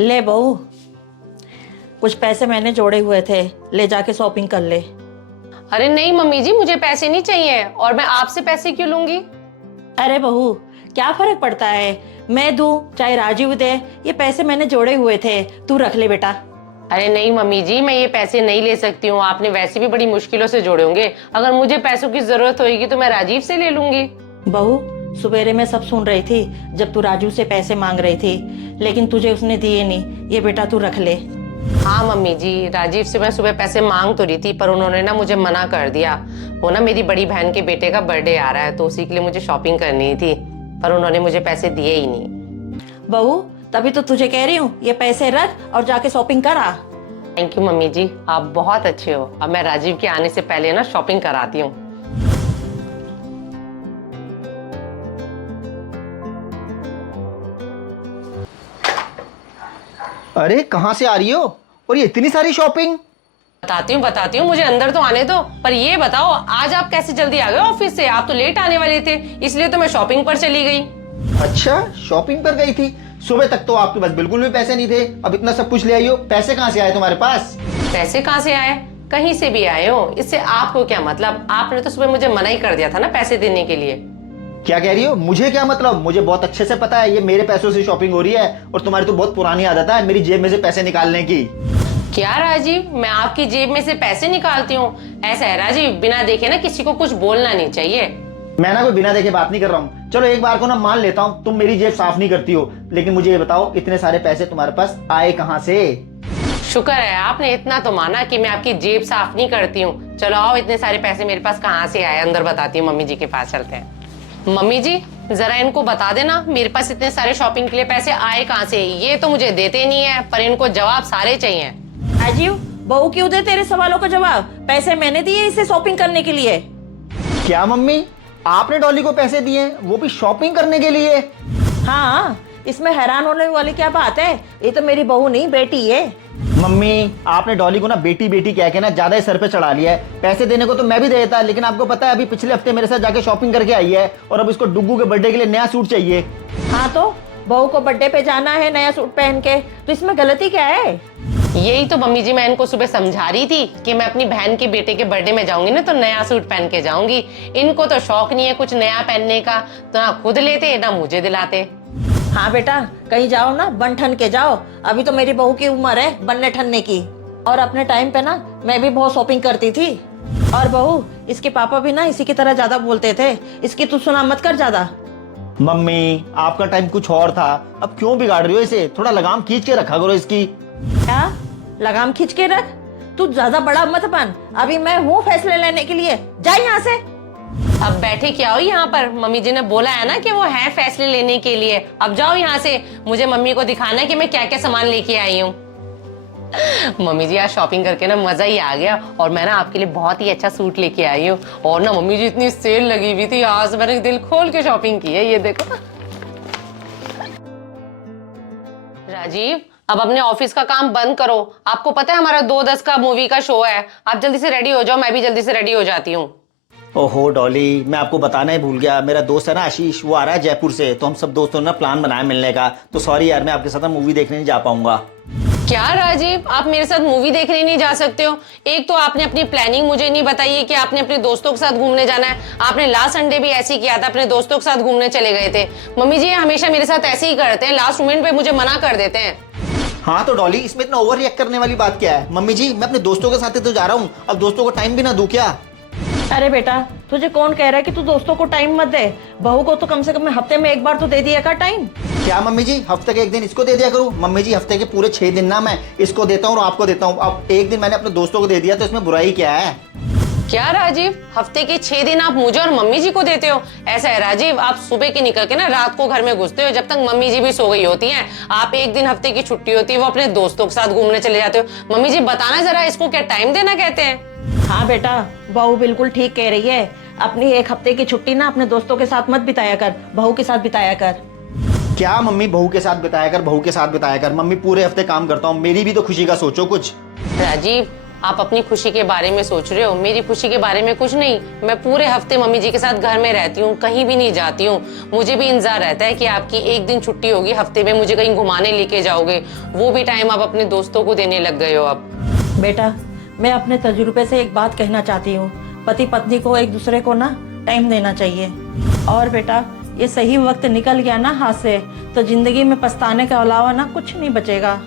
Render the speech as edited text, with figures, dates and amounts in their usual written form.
ले बहू, कुछ पैसे मैंने जोड़े हुए थे, ले जाके शॉपिंग कर ले। अरे नहीं मम्मी जी, मुझे पैसे नहीं चाहिए और मैं आपसे पैसे क्यों लूंगी। अरे बहू, क्या फर्क पड़ता है, मैं दूं चाहे राजीव दे, ये पैसे मैंने जोड़े हुए थे, तू रख ले बेटा। अरे नहीं मम्मी जी, मैं ये पैसे नहीं ले सकती हूँ। आपने वैसे भी बड़ी मुश्किलों से जोड़े होंगे। अगर मुझे पैसों की जरूरत होगी तो मैं राजीव से ले लूंगी। बहू, सुबेरे मैं सब सुन रही थी जब तू राजू से पैसे मांग रही थी, लेकिन तुझे उसने दिए नहीं। ये बेटा तू रख ले। हाँ मम्मी जी, राजीव से मैं सुबह पैसे मांग तो रही थी, पर उन्होंने ना मुझे मना कर दिया। वो ना मेरी बड़ी बहन के बेटे का बर्थडे आ रहा है, तो उसी के लिए मुझे शॉपिंग करनी थी, पर उन्होंने मुझे पैसे दिए ही नहीं। बहू, तभी तो तुझे कह रही हूँ, ये पैसे रख और जाके शॉपिंग करा। थैंक यू मम्मी जी, आप बहुत अच्छे हो। अब मैं राजीव के आने से पहले ना शॉपिंग कराती हूँ। अरे कहाँ से आ रही हो और ये इतनी सारी शॉपिंग? बताती हूँ, मुझे अंदर तो आने दो। पर ये बताओ, आज आप कैसे जल्दी आ गए ऑफिस से? आप तो लेट आने वाले थे, इसलिए तो मैं शॉपिंग पर चली गई। अच्छा, शॉपिंग पर गई थी? सुबह तक तो आपके पास बिल्कुल भी पैसे नहीं थे, अब इतना सब कुछ ले आई हो। पैसे कहाँ से आए तुम्हारे पास? पैसे कहाँ से आए? कहीं से भी आए हो, इससे आपको क्या मतलब? आपने तो सुबह मुझे मना ही कर दिया था ना पैसे देने के लिए। क्या कह रही हो? मुझे क्या मतलब? मुझे बहुत अच्छे से पता है ये मेरे पैसों से शॉपिंग हो रही है, और तुम्हारी तो बहुत पुरानी आदत है मेरी जेब में से पैसे निकालने की। क्या राजीव, मैं आपकी जेब में से पैसे निकालती हूँ? ऐसा है राजीव, बिना देखे ना किसी को कुछ बोलना नहीं चाहिए। मैं ना कोई बिना देखे बात नहीं कर रहा हूँ। चलो एक बार को ना मान लेता हूँ तुम मेरी जेब साफ नहीं करती हो, लेकिन मुझे ये बताओ इतने सारे पैसे तुम्हारे पास आए कहाँ से? शुक्र है आपने इतना तो माना कि मैं आपकी जेब साफ नहीं करती हूँ। चलो आओ, इतने सारे पैसे मेरे पास कहाँ से आए अंदर बताती हूँ। मम्मी जी के पास चलते हैं। मम्मी जी, जरा इनको बता देना मेरे पास इतने सारे शॉपिंग के लिए पैसे आए कहाँ से। ये तो मुझे देते नहीं है, पर इनको जवाब सारे चाहिए। राजीव, बहू क्यों दे तेरे सवालों का जवाब? पैसे मैंने दिए इसे शॉपिंग करने के लिए। क्या मम्मी, आपने डॉली को पैसे दिए, वो भी शॉपिंग करने के लिए? हाँ, इसमें हैरान होने वाली क्या बात है, ये तो मेरी बहू नहीं बेटी है। मम्मी, आपने डॉली को ना बेटी बेटी कह के ना ज्यादा ही सर पे चढ़ा लिया है। पैसे देने को तो मैं भी दे देता, लेकिन आपको पता है अभी पिछले हफ्ते मेरे साथ जाके शॉपिंग करके आई है, और अब इसको डुग्गू के बर्थडे के लिए नया सूट चाहिए। हाँ तो बहू को बर्थडे पे जाना है नया सूट पहन के, तो इसमें गलती क्या है? यही तो मम्मी जी मैं इनको सुबह समझा रही थी कि मैं अपनी बहन के बेटे के बर्थडे में जाऊंगी ना तो नया सूट पहन के जाऊंगी। इनको तो शौक नहीं है कुछ नया पहनने का, तो ना खुद लेते ना मुझे दिलाते। हाँ बेटा, कहीं जाओ ना बन ठन के जाओ, अभी तो मेरी बहू की उम्र है बनने ठनने की। और अपने टाइम पे ना मैं भी बहुत शॉपिंग करती थी। और बहू, इसके पापा भी ना इसी की तरह ज्यादा बोलते थे, इसकी तू सुना मत कर ज्यादा। मम्मी, आपका टाइम कुछ और था, अब क्यों बिगाड़ रही हो इसे? थोड़ा लगाम खींच के रखा करो इसकी। क्या लगाम खींच के रख? तू ज्यादा बड़ा मत बन, अभी मैं हूँ फैसले लेने के लिए, जा यहाँ से। अब बैठे क्या हो यहाँ पर? मम्मी जी ने बोला है ना कि वो है फैसले लेने के लिए। अब जाओ यहाँ से, मुझे मम्मी को दिखाना है कि मैं क्या क्या सामान लेके आई हूँ। मम्मी जी आज शॉपिंग करके ना मजा ही आ गया, और मैं ना आपके लिए बहुत ही अच्छा सूट लेके आई हूँ। और ना मम्मी जी इतनी सेल लगी हुई थी, आज मैंने दिल खोल के शॉपिंग की है। ये देखो राजीव, अब अपने ऑफिस का काम बंद करो। आपको पता है हमारा 2:10 का मूवी का शो है। आप जल्दी से रेडी हो जाओ, मैं भी जल्दी से रेडी हो जाती हूँ। ओहो डॉली, मैं आपको बताना ही भूल गया, मेरा दोस्त है ना आशीष, वो आ रहा है जयपुर से, तो हम सब दोस्तों ने ना प्लान बनाया मिलने का। तो सॉरी यार, मैं आपके साथ मूवी देखने नहीं जा पाऊंगा। क्या राजीव, आप मेरे साथ मूवी देखने नहीं जा सकते हो? एक तो आपने अपनी प्लानिंग मुझे नहीं बताई है कि आपने अपने दोस्तों के साथ घूमने जाना है। आपने लास्ट संडे भी ऐसे ही किया था, अपने दोस्तों के साथ घूमने चले गए थे। मम्मी जी हमेशा मेरे साथ ऐसे ही करते हैं, लास्ट मोमेंट पे मुझे मना कर देते हैं। हाँ तो डॉली, इसमें इतना ओवर रिएक्ट करने वाली बात क्या है? मम्मी जी, मैं अपने दोस्तों के साथ ही तो जा रहा हूँ, अब दोस्तों को टाइम भी ना दूं क्या? अरे बेटा, तुझे कौन कह रहा है कि तू दोस्तों को टाइम मत दे? बहू को तो कम से कम हफ्ते में एक बार तो दे दिया कर टाइम। क्या मम्मी जी, हफ्ते के एक दिन इसको दे दिया करूँ? मम्मी जी, हफ्ते के पूरे 6 दिन ना मैं इसको देता हूँ और आपको देता हूँ। अब एक दिन मैंने अपने दोस्तों को दे दिया, तो इसमें बुराई क्या है? क्या राजीव, हफ्ते के 6 दिन आप मुझे और मम्मी जी को देते हो? ऐसा है राजीव, आप सुबह के निकल के ना रात को घर में घुसते हो, जब तक मम्मी जी भी सो गई होती हैं। आप एक दिन हफ्ते की छुट्टी होती है, वो अपने दोस्तों के साथ घूमने चले जाते हो। मम्मी जी बताना जरा, इसको क्या टाइम देना कहते हैं? हाँ बेटा, बहू बिल्कुल ठीक कह रही है, अपनी एक हफ्ते की छुट्टी ना अपने दोस्तों के साथ मत बिताया कर, बहू के साथ बिताया कर। क्या मम्मी, बहू के साथ बिताया कर, बहू के साथ बिताया कर? मम्मी पूरे हफ्ते काम करता हूँ, मेरी भी तो खुशी का सोचो कुछ। राजीव, आप अपनी खुशी के बारे में सोच रहे हो, मेरी खुशी के बारे में कुछ नहीं। मैं पूरे हफ्ते मम्मी जी के साथ घर में रहती हूँ, कहीं भी नहीं जाती हूँ। मुझे भी इंतजार रहता है कि आपकी एक दिन छुट्टी होगी, हफ्ते में मुझे कहीं घुमाने लेके जाओगे। वो भी टाइम आप अपने दोस्तों को देने लग गए हो अब। बेटा, मैं अपने तजुर्बे से एक बात कहना चाहती हूँ, पति पत्नी को एक दूसरे को ना टाइम देना चाहिए। और बेटा, ये सही वक्त निकल गया ना हाथ से, तो जिंदगी में पछताने के अलावा ना कुछ नहीं बचेगा।